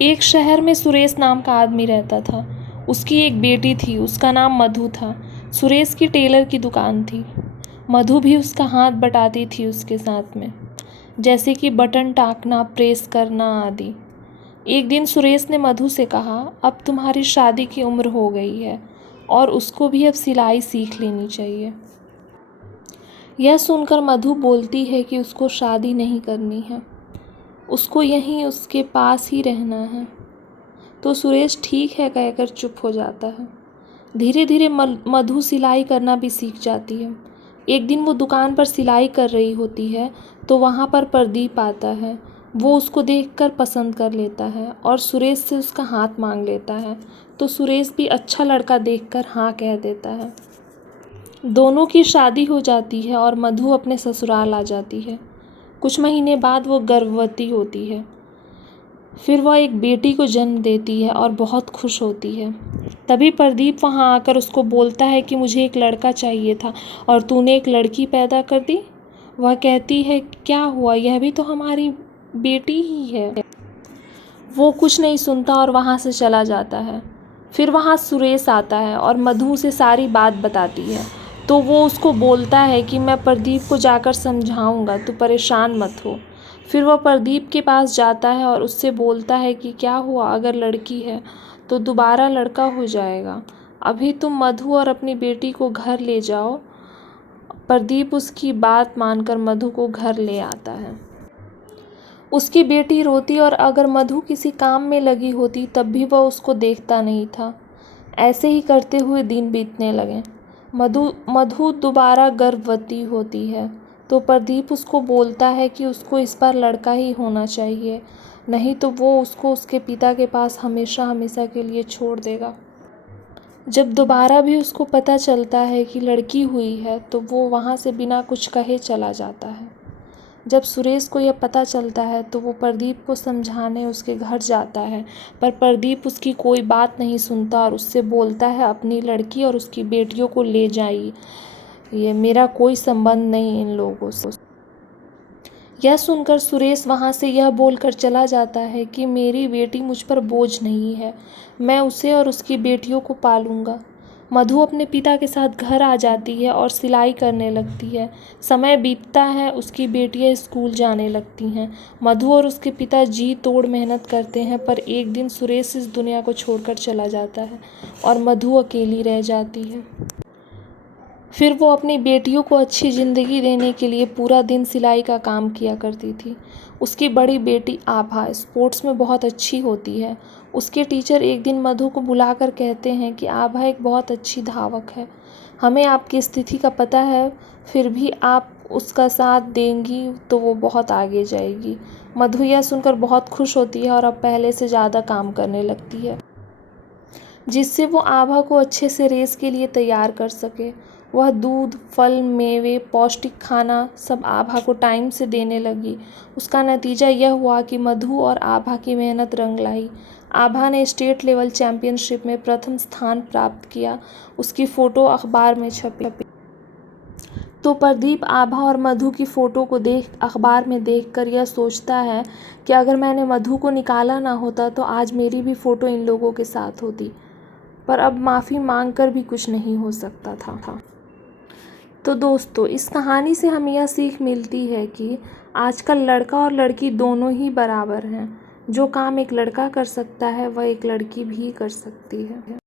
एक शहर में सुरेश नाम का आदमी रहता था। उसकी एक बेटी थी, उसका नाम मधु था। सुरेश की टेलर की दुकान थी। मधु भी उसका हाथ बटाती थी उसके साथ में, जैसे कि बटन टाँकना, प्रेस करना आदि। एक दिन सुरेश ने मधु से कहा, अब तुम्हारी शादी की उम्र हो गई है और उसको भी अब सिलाई सीख लेनी चाहिए। यह सुनकर मधु बोलती है कि उसको शादी नहीं करनी है, उसको यहीं उसके पास ही रहना है। तो सुरेश ठीक है कहकर चुप हो जाता है। धीरे धीरे मधु सिलाई करना भी सीख जाती है। एक दिन वो दुकान पर सिलाई कर रही होती है तो वहाँ पर प्रदीप आता है। वो उसको देखकर पसंद कर लेता है और सुरेश से उसका हाथ मांग लेता है। तो सुरेश भी अच्छा लड़का देखकर हाँ कह देता है। दोनों की शादी हो जाती है और मधु अपने ससुराल आ जाती है। कुछ महीने बाद वो गर्भवती होती है। फिर वह एक बेटी को जन्म देती है और बहुत खुश होती है। तभी प्रदीप वहाँ आकर उसको बोलता है कि मुझे एक लड़का चाहिए था और तूने एक लड़की पैदा कर दी। वह कहती है, क्या हुआ, यह भी तो हमारी बेटी ही है। वो कुछ नहीं सुनता और वहाँ से चला जाता है। फिर वहाँ सुरेश आता है और मधु से सारी बात बताती है। तो वो उसको बोलता है कि मैं प्रदीप को जाकर समझाऊंगा, तू परेशान मत हो। फिर वह प्रदीप के पास जाता है और उससे बोलता है कि क्या हुआ, अगर लड़की है तो दोबारा लड़का हो जाएगा। अभी तुम मधु और अपनी बेटी को घर ले जाओ। प्रदीप उसकी बात मानकर मधु को घर ले आता है। उसकी बेटी रोती और अगर मधु किसी काम में लगी होती तब भी वह उसको देखता नहीं था। ऐसे ही करते हुए दिन बीतने लगे। मधु दोबारा गर्भवती होती है तो प्रदीप उसको बोलता है कि उसको इस बार लड़का ही होना चाहिए, नहीं तो वो उसको उसके पिता के पास हमेशा हमेशा के लिए छोड़ देगा। जब दोबारा भी उसको पता चलता है कि लड़की हुई है तो वो वहाँ से बिना कुछ कहे चला जाता है। जब सुरेश को यह पता चलता है तो वो प्रदीप को समझाने उसके घर जाता है, पर प्रदीप उसकी कोई बात नहीं सुनता और उससे बोलता है अपनी लड़की और उसकी बेटियों को ले जाइए, ये मेरा कोई संबंध नहीं इन लोगों से। यह सुनकर सुरेश वहाँ से यह बोलकर चला जाता है कि मेरी बेटी मुझ पर बोझ नहीं है, मैं उसे और उसकी बेटियों को पालूंगा। मधु अपने पिता के साथ घर आ जाती है और सिलाई करने लगती है। समय बीतता है, उसकी बेटियां स्कूल जाने लगती हैं। मधु और उसके पिता जी तोड़ मेहनत करते हैं, पर एक दिन सुरेश इस दुनिया को छोड़कर चला जाता है और मधु अकेली रह जाती है। फिर वो अपनी बेटियों को अच्छी ज़िंदगी देने के लिए पूरा दिन सिलाई का काम किया करती थी। उसकी बड़ी बेटी आभा स्पोर्ट्स में बहुत अच्छी होती है। उसके टीचर एक दिन मधु को बुलाकर कहते हैं कि आभा एक बहुत अच्छी धावक है, हमें आपकी स्थिति का पता है, फिर भी आप उसका साथ देंगी तो वो बहुत आगे जाएगी। मधु यह सुनकर बहुत खुश होती है और अब पहले से ज़्यादा काम करने लगती है, जिससे वो आभा को अच्छे से रेस के लिए तैयार कर सके। वह दूध, फल, मेवे, पौष्टिक खाना सब आभा को टाइम से देने लगी। उसका नतीजा यह हुआ कि मधु और आभा की मेहनत रंग लाई। आभा ने स्टेट लेवल चैंपियनशिप में प्रथम स्थान प्राप्त किया। उसकी फ़ोटो अखबार में छपी। तो प्रदीप आभा और मधु की फ़ोटो को अखबार में देखकर यह सोचता है कि अगर मैंने मधु को निकाला ना होता तो आज मेरी भी फ़ोटो इन लोगों के साथ होती, पर अब माफ़ी मांगकर भी कुछ नहीं हो सकता था। तो दोस्तों, इस कहानी से हमें यह सीख मिलती है कि आजकल लड़का और लड़की दोनों ही बराबर हैं। जो काम एक लड़का कर सकता है वह एक लड़की भी कर सकती है।